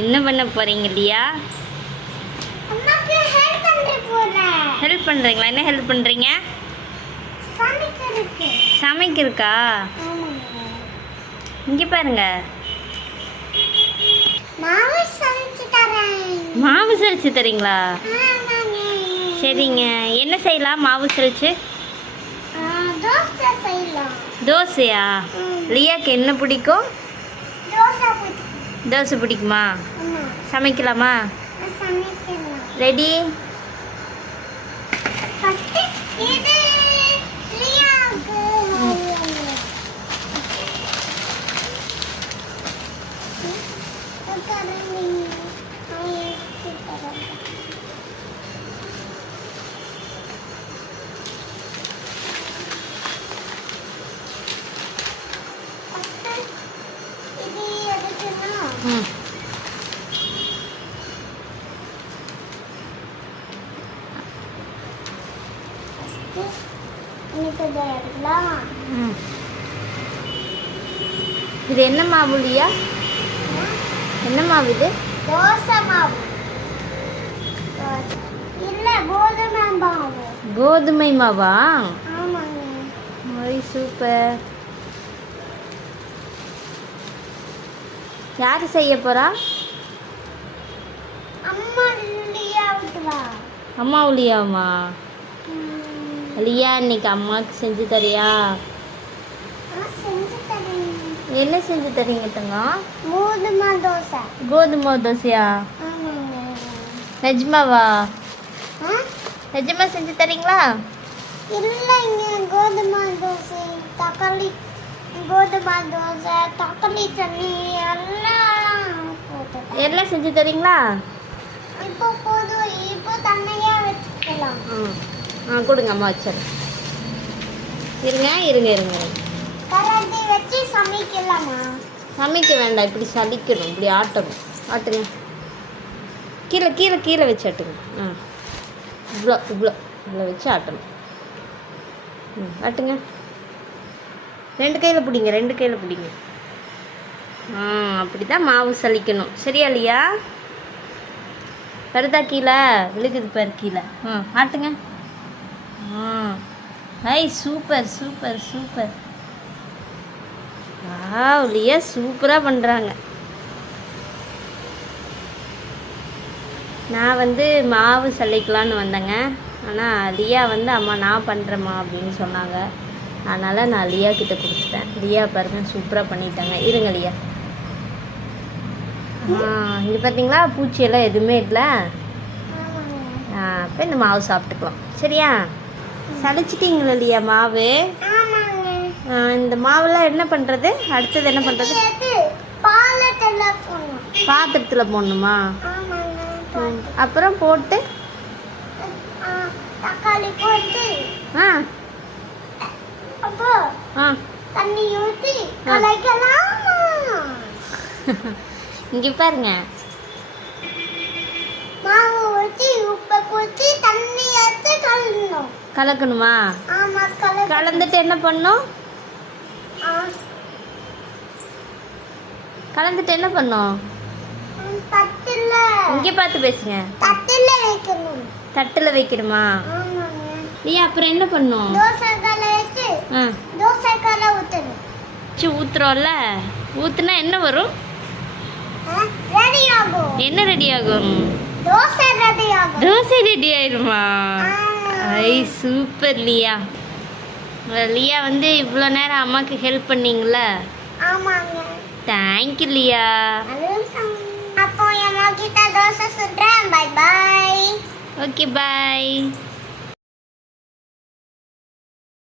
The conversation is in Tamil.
என்ன பண்ண போறீங்க லியா? அம்மாக்கு ஹெல்ப் பண்ண போறேன். ஹெல்ப் பண்றீங்களா? என்ன ஹெல்ப் பண்றீங்க? சமைக்கிறதுக்கு. சமைக்கிறதுக்கா? ஆமாங்க. இங்க பாருங்க. மாவு சமைச்சு தரேன். மாவு சலிச்சு தரீங்களா? ஆமாங்க. சரிங்க. என்ன செய்யலாம் மாவு சலிச்சு? தோசை செய்யலாம். தோசையா? லியாக்கு என்ன பிடிக்கும்? தோசை பிடிக்கும். தோசை பிடிக்குமா? ஆமா. சமைக்கலாமா? சமைக்கலாம். ரெடி? ஃபர்ஸ்ட் இது லியாக்கு ம். ம். இது என்ன மாவு லியா? என்ன மாவு இது? தோசை மாவு. இல்ல கோதுமை மாவு. கோதுமை மாவா? ஆமாங்க. ஓய் சூப்பர். யார் செய்ய போறா? அம்மா லியா விட்டுவா. அம்மா லியாமா? லியா இன்னைக்கு அம்மாவுக்கு செஞ்சு தரியா? செஞ்சு தரேன். என்ன செஞ்சு தரீங்க தங்கம்? கோதுமை தோசை. கோதுமை தோசையா? ஆமாங்க. நிஜமாவா? நிஜமா செஞ்சு தரீங்களா? இல்லைங்க, கோதுமை தோசை, தக்காளி கோதுமை தோசை, தக்காளி சட்னி எல்லாம் போட்டு எல்லாம் செஞ்சு தரீங்களா? இப்போ போதும். இப்போ தண்ணியா வச்சுக்கலாம். கொடுங்க அம்மா வச்சிடுறேன். இருங்க இருங்க இருங்க. கரண்டி வச்சு சமைக்கலாமா? சமைக்க வேண்டாம், இப்படி சலிக்கணும், இப்படி ஆட்டணும். ஆட்டுங்க. கீழே கீழே கீழே வச்சு ஆட்டுங்க. இவ்வளோ இவ்வளோ இவ்வளோ வச்சு ஆட்டணும். ஆட்டுங்க. ரெண்டு கையில் பிடிங்க, ரெண்டு கையில் பிடிங்க. அப்படி தான் மாவு சலிக்கணும். சரியா இல்லையா? வருதா கீழே? விழுகுது பாரு கீழே. ஆட்டுங்க. ஐ சூப்பர் சூப்பர் சூப்பர். லியா சூப்பராக பண்ணுறாங்க. நான் வந்து மாவு சலிக்கலான்னு வந்தேங்க. ஆனால் லியா வந்து அம்மா நான் பண்ணுறேம்மா அப்படின்னு சொன்னாங்க. அதனால் நான் லியா கிட்ட கொடுத்துட்டேன். லியா பாருங்க சூப்பராக பண்ணிட்டாங்க. இருங்க லியா. இங்கே பார்த்தீங்களா பூச்சியெல்லாம் எதுவுமே இல்லை. இப்போ இந்த மாவு சாப்பிட்டுக்கலாம். சரியா? சளிச்சிட்டிங்களா லியா மாவு? இந்த மாவுலாம் என்ன பண்ணுறது? அடுத்தது என்ன பண்ணுறது? பாத்திரத்தில் போடணுமா? அப்புறம் போட்டு தக்காளி போட்டு தண்ணி ஊற்றி கலக்கலாம். இங்கே பாருங்க. மாவு ஊற்றி உப்பை ஊற்றி தண்ணி எடுத்து கலக்கணும். கலக்கணுமா? ஆமா. கலந்துட்டு என்ன பண்ணும்? கலந்துட்டு என்ன பண்ணும்? தட்டுல. இங்கே பார்த்து பேசுங்க. தட்டுல வைக்கணும். தட்டில் வைக்கணுமா? நீ அப்புறம் என்ன பண்ணும்? தோசைக்கல்ல வச்சு தோசைக்கல்ல ஊற்றணும். ஊற்றுறோம்ல, ஊற்றுனா என்ன வரும்? ரெடி ஆகும். என்ன ரெடி ஆகும்? தோசை ரெடி ஆகும். தோசை ரெடி ஆயிருமா? ஐ சூப்பர் லியா. லியா வந்து இவ்வளோ நேரம் அம்மாவுக்கு ஹெல்ப் பண்ணீங்கள? ஆமாங்க. தேங்க்யூ லியா. அப்போ என் கிட்ட தோசை சுடுறேன். Bye bye. ஓகே பாய்.